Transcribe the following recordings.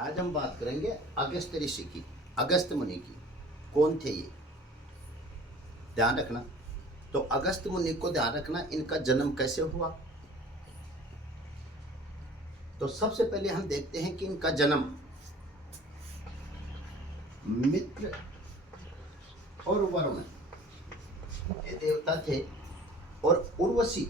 आज हम बात करेंगे अगस्त ऋषि की, अगस्त मुनि की। कौन थे ये, ध्यान रखना। तो अगस्त मुनि को ध्यान रखना, इनका जन्म कैसे हुआ। तो सबसे पहले हम देखते हैं कि इनका जन्म मित्र और वरुण ये देवता थे, और उर्वशी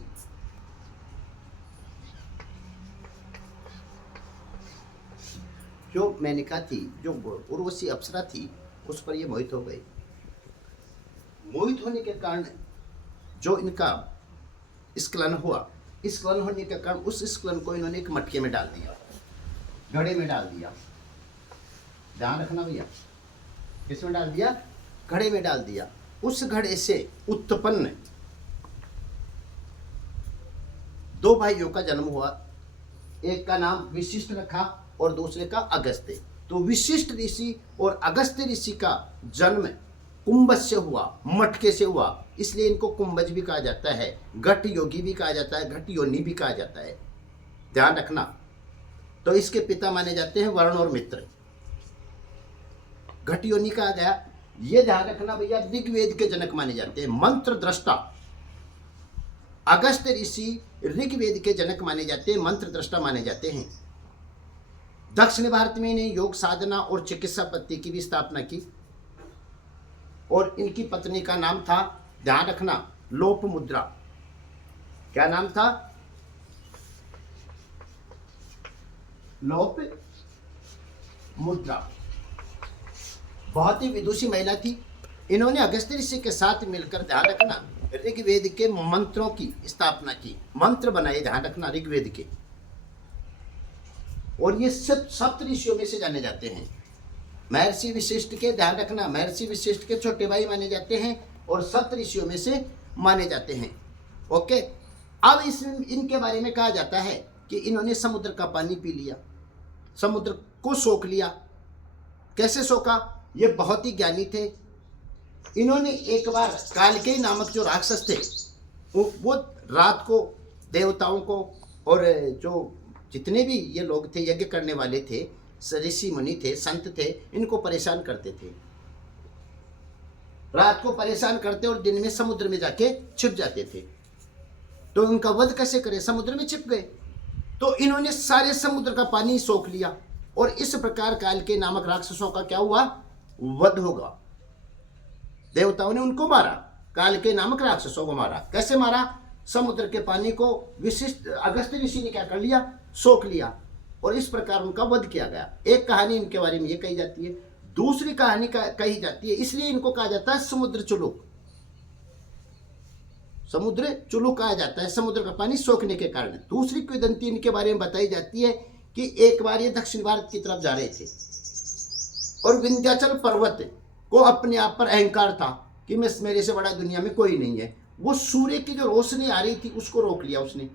जो मेनका थी, जो उर्वशी अप्सरा थी, उस पर ये मोहित हो गए। मोहित होने के कारण जो इनका स्खलन हुआ, स्खलन होने के कारण उस स्खलन को इन्होंने एक मटके में डाल दिया, घड़े में डाल दिया। ध्यान रखना भैया, किसमें डाल दिया? घड़े में डाल दिया। उस घड़े से उत्पन्न दो भाइयों का जन्म हुआ। एक का नाम विशिष्ट रखा और दूसरे का अगस्त्य। तो विशिष्ट ऋषि और अगस्त्य ऋषि का जन्म कुंभज से हुआ, मटके से हुआ, इसलिए इनको कुंभज भी कहा जाता है, घट योगी भी कहा जाता है, घट योनि भी कहा जाता है। ध्यान रखना। तो इसके पिता माने जाते हैं वरुण और मित्र, घट योनि कहा गया। ये ध्यान रखना भैया, ऋग्वेद के जनक माने जाते हैं, मंत्र दृष्टा। अगस्त्य ऋषि ऋग्वेद के जनक माने जाते हैं, मंत्र दृष्टा माने जाते हैं। दक्षिण भारत में इन्हें योग साधना और चिकित्सा पद्धति की भी स्थापना की, और इनकी पत्नी का नाम था, ध्यान रखना, लोपमुद्रा। क्या नाम था? लोपमुद्रा। बहुत ही विदुषी महिला थी। इन्होंने अगस्त्य ऋषि के साथ मिलकर, ध्यान रखना, ऋग्वेद के मंत्रों की स्थापना की, मंत्र बनाए, ध्यान रखना, ऋग्वेद के। और ये सप्त ऋषियों में से जाने जाते हैं। महर्षि विशिष्ट के, ध्यान रखना, महर्षि विशिष्ट के छोटे भाई माने जाते हैं और सप्त ऋषियों में से माने जाते हैं। ओके। अब इनके बारे में कहा जाता है कि इन्होंने समुद्र का पानी पी लिया, समुद्र को सोख लिया। कैसे सोखा? ये बहुत ही ज्ञानी थे। इन्होंने एक बार कालकेय नामक जो राक्षस थे, वो रात को देवताओं को और जो जितने भी ये लोग थे, यज्ञ करने वाले थे, ऋषि मुनि थे, संत थे, इनको परेशान करते थे। रात को परेशान करते और दिन में समुद्र में जाके छिप जाते थे। तो उनका वध कैसे करें? समुद्र में छिप गए। तो इन्होंने सारे समुद्र का पानी सोख लिया, और इस प्रकार काल के नामक राक्षसों का क्या हुआ? वध होगा। देवताओं ने उनको मारा, काल के नामक राक्षसों को मारा। कैसे मारा? समुद्र के पानी को विशिष्ट अगस्त्य ऋषि ने क्या कर लिया? सोख लिया, और इस प्रकार उनका वध किया गया। एक कहानी इनके बारे में ये कही जाती है। दूसरी कहानी कही जाती है, इसलिए इनको कहा जाता है समुद्र चुलुक। समुद्र चुलुक कहा जाता है समुद्र का पानी सोखने के कारण। दूसरी किंवदंती इनके बारे में बताई जाती है कि एक बार ये दक्षिण भारत की तरफ जा रहे थे, और विंध्याचल पर्वत को अपने आप पर अहंकार था कि मेरे से बड़ा दुनिया में कोई नहीं है। वो सूर्य की जो रोशनी आ रही थी उसको रोक लिया उसने,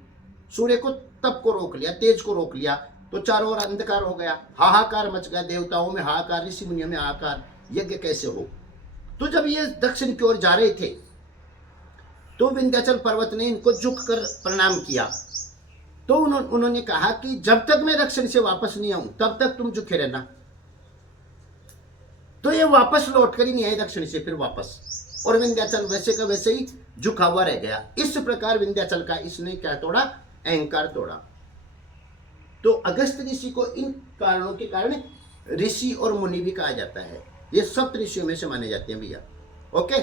सूर्य को तप को रोक लिया, तेज को रोक लिया। तो चारों ओर अंधकार हो गया, हाहाकार मच गया, देवताओं में हाहाकार, ऋषि मुनियों में हाहाकार, यज्ञ कैसे हो। तो जब ये दक्षिण की ओर जा रहे थे, तो विंध्याचल पर्वत ने इनको झुक कर प्रणाम किया। तो उन्होंने कहा कि जब तक मैं दक्षिण से वापस नहीं आऊं तब तक तुम झुके रहना। तो ये वापस लौट कर ही नहीं आए दक्षिण से, फिर वापस, और विंध्याचल वैसे का वैसे ही झुका हुआ रह गया। इस प्रकार विंध्याचल का इसने क्या तोड़ा? अहंकार तोड़ा। तो अगस्त्य ऋषि को इन कारणों के कारण ऋषि और मुनि भी कहा जाता है। ये सप्त ऋषियों में से माने जाते हैं भैया। ओके।